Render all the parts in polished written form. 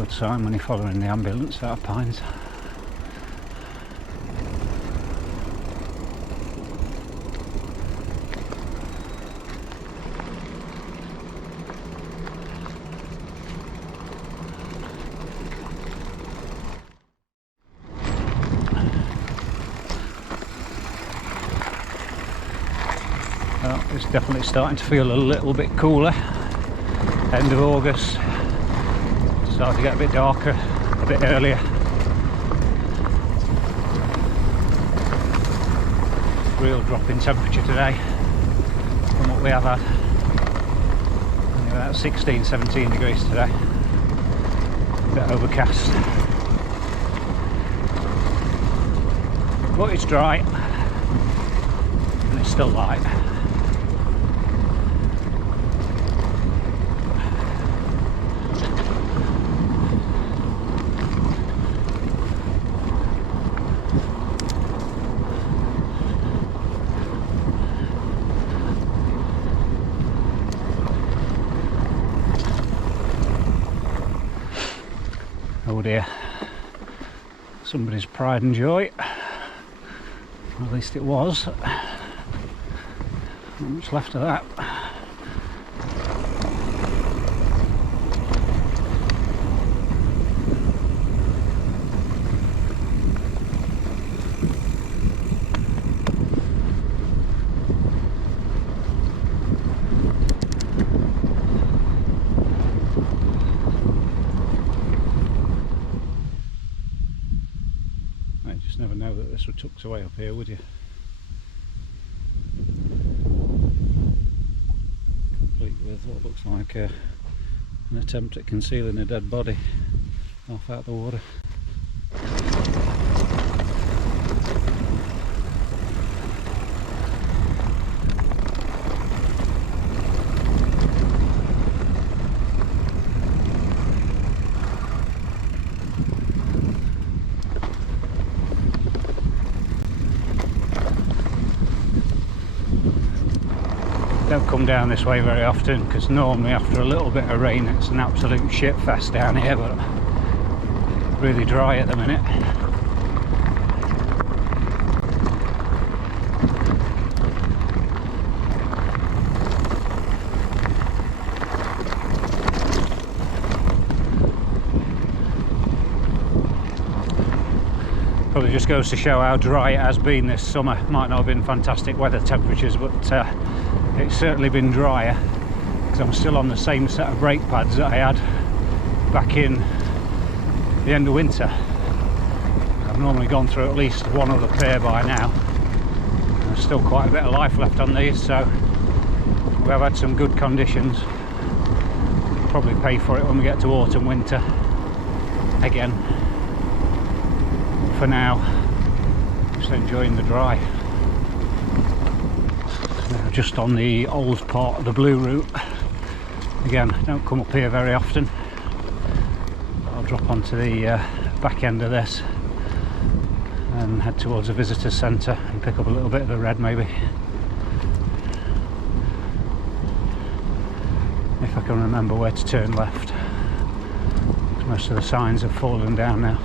good sign when you're following the ambulance out of Pines. Well, it's definitely starting to feel a little bit cooler. End of August, starting to get a bit darker a bit earlier. Real drop in temperature today from what we have had. Only about 16-17 degrees today. A bit overcast, but it's dry and it's still light. Oh dear, somebody's pride and joy, or at least it was. Not much left of that. You just never know that this were tucked away up here, would you? Complete with what looks like an attempt at concealing a dead body half out of the water. Don't come down this way very often because normally after a little bit of rain it's an absolute shit fest down here, but really dry at the minute. Probably just goes to show how dry it has been this summer. Might not have been fantastic weather temperatures, but it's certainly been drier because I'm still on the same set of brake pads that I had back in the end of winter. I've normally gone through at least one other pair by now. There's still quite a bit of life left on these, so we have had some good conditions. We'll probably pay for it when we get to autumn, winter again. For now, just enjoying the dry. Just on the old part of the blue route. Again, don't come up here very often. I'll drop onto the back end of this and head towards the visitor centre and pick up a little bit of the red maybe. If I can remember where to turn left. Most of the signs have fallen down now.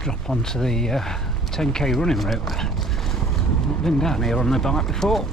Drop onto the 10k running route. I've not been down here on the bike before.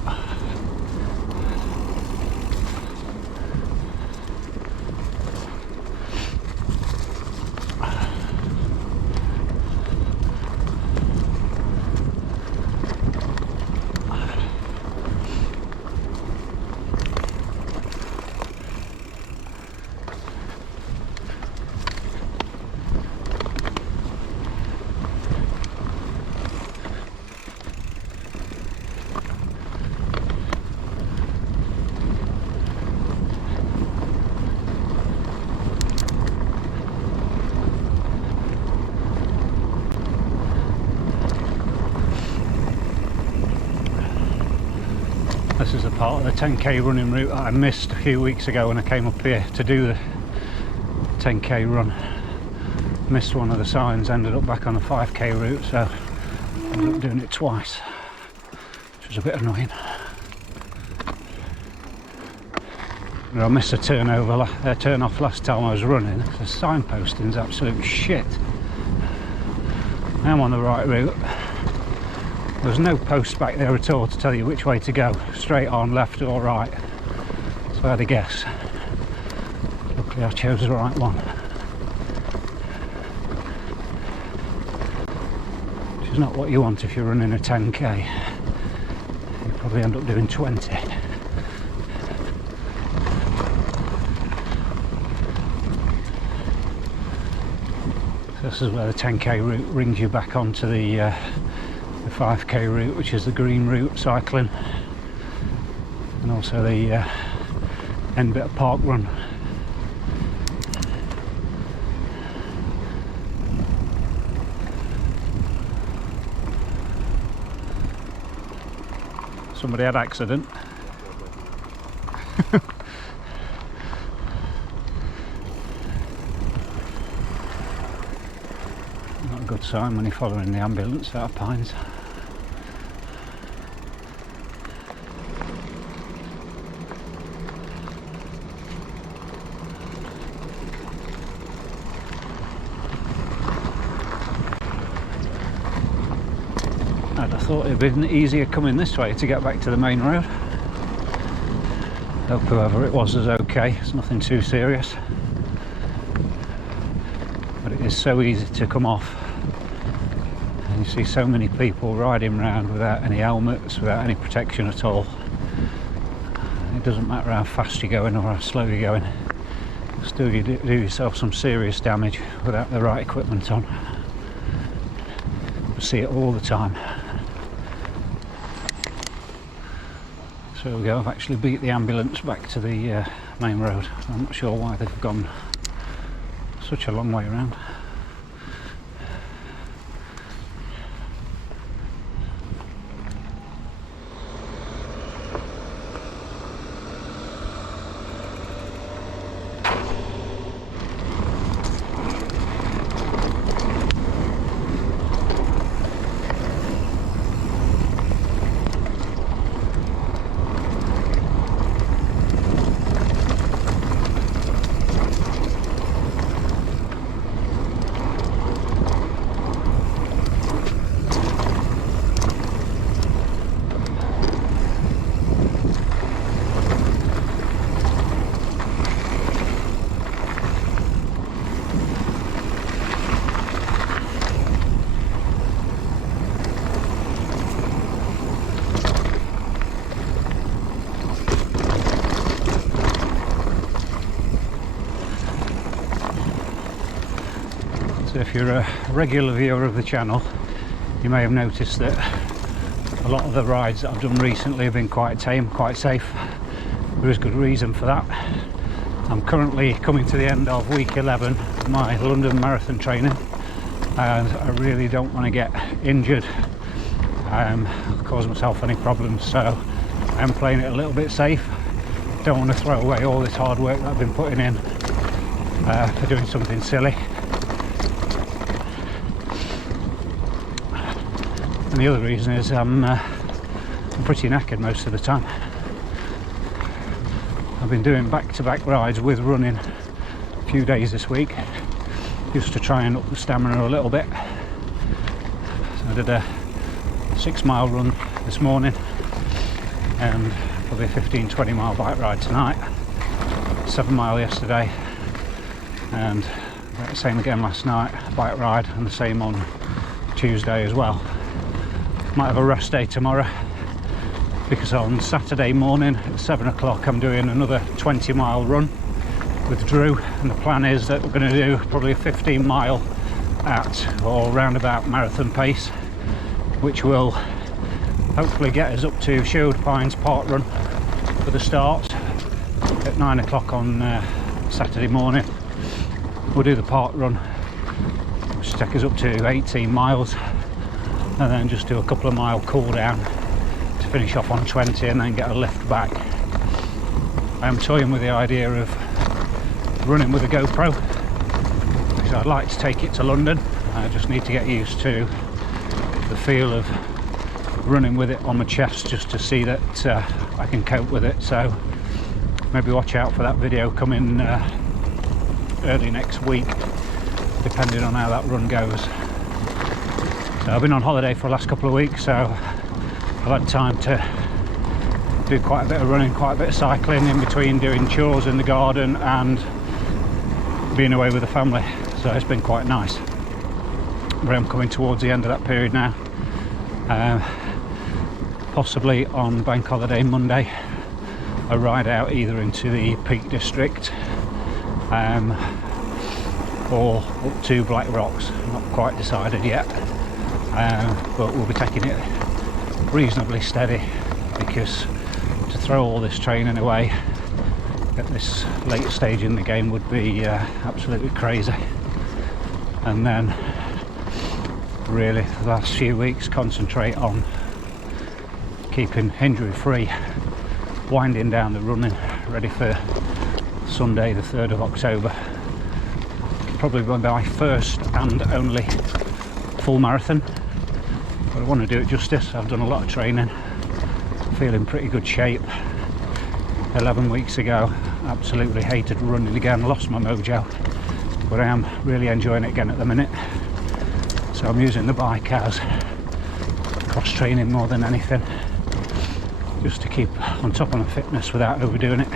part of the 10k running route that I missed a few weeks ago when I came up here to do the 10k run. Missed one of the signs, ended up back on the 5k route, so I ended up doing it twice, which was a bit annoying. I missed a turn off last time I was running. The signposting's absolute shit. I'm on the right route. There's no post back there at all to tell you which way to go, straight on, left or right. So I had a guess. Luckily I chose the right one. Which is not what you want if you're running a 10k. You probably end up doing 20. This is where the 10k route brings you back onto the 5k route, which is the green route cycling, and also the end bit of park run. Somebody had accident. Not a good sign when you're following the ambulance out of Pines. I thought it'd been easier coming this way to get back to the main road. Hope whoever it was okay, it's nothing too serious. But it is so easy to come off. And you see so many people riding around without any helmets, without any protection at all. It doesn't matter how fast you're going or how slow you're going. Still you do yourself some serious damage without the right equipment on. You see it all the time. So there we go, I've actually beat the ambulance back to the main road. I'm not sure why they've gone such a long way around. So if you're a regular viewer of the channel, you may have noticed that a lot of the rides that I've done recently have been quite tame, quite safe. There is good reason for that. I'm currently coming to the end of week 11 of my London Marathon training, and I really don't want to get injured, cause myself any problems, so I'm playing it a little bit safe. Don't want to throw away all this hard work that I've been putting in for doing something silly. And the other reason is I'm pretty knackered most of the time. I've been doing back-to-back rides with running a few days this week, just to try and up the stamina a little bit. So I did a 6-mile run this morning and probably a 15-20 mile bike ride tonight, 7 mile yesterday, and the same again last night, bike ride, and the same on Tuesday as well. Might have a rest day tomorrow, because on Saturday morning at 7 o'clock I'm doing another 20-mile run with Drew, and the plan is that we're going to do probably a 15 mile at or roundabout marathon pace, which will hopefully get us up to Sherwood Pines Park Run for the start at 9 o'clock on Saturday morning. We'll do the park run, which will take us up to 18 miles, and then just do a couple of mile cool down to finish off on 20 and then get a lift back. I am toying with the idea of running with a GoPro, because I'd like to take it to London. I just need to get used to the feel of running with it on my chest, just to see that I can cope with it. So maybe watch out for that video coming early next week, depending on how that run goes. So I've been on holiday for the last couple of weeks, so I've had time to do quite a bit of running, quite a bit of cycling, in between doing chores in the garden and being away with the family. So it's been quite nice. But I'm coming towards the end of that period now. Possibly on Bank Holiday Monday, a ride out either into the Peak District or up to Black Rocks. Not quite decided yet, but we'll be taking it reasonably steady, because to throw all this training away at this late stage in the game would be absolutely crazy. And then really the last few weeks concentrate on keeping injury free, winding down the running, ready for Sunday the 3rd of October. Probably my first and only full marathon, but I want to do it justice. I've done a lot of training, feeling pretty good shape. 11 weeks ago, absolutely hated running again, lost my mojo, but I am really enjoying it again at the minute. So I'm using the bike as cross training more than anything, just to keep on top of my fitness without overdoing it.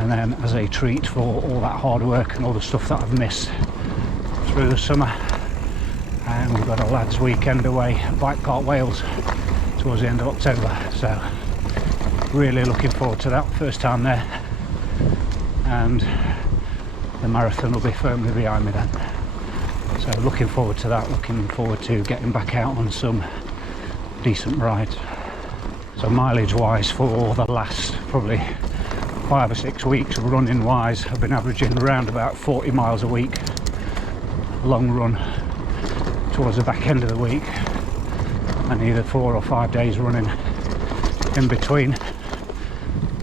And then as a treat for all that hard work and all the stuff that I've missed through the summer, and we've got a lads weekend away at Bike Park Wales towards the end of October, so really looking forward to that. First time there, and the marathon will be firmly behind me then. So looking forward to that, looking forward to getting back out on some decent rides. So mileage wise, for the last probably 5 or 6 weeks running wise, I've been averaging around about 40 miles a week, long run towards the back end of the week, and either 4 or 5 days running in between.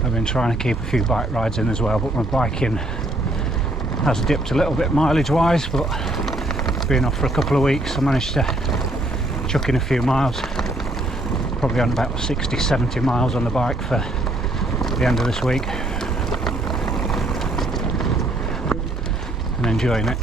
I've been trying to keep a few bike rides in as well, but my biking has dipped a little bit mileage wise, but being off for a couple of weeks I managed to chuck in a few miles, probably on about 60-70 miles on the bike for the end of this week, and enjoying it.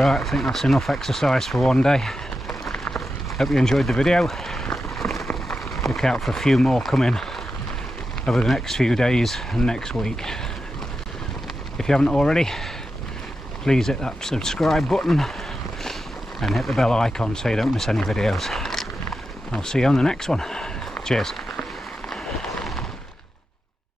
Right, I think that's enough exercise for one day. Hope you enjoyed the video. Look out for a few more coming over the next few days and next week. If you haven't already, please hit that subscribe button and hit the bell icon so you don't miss any videos. I'll see you on the next one. Cheers.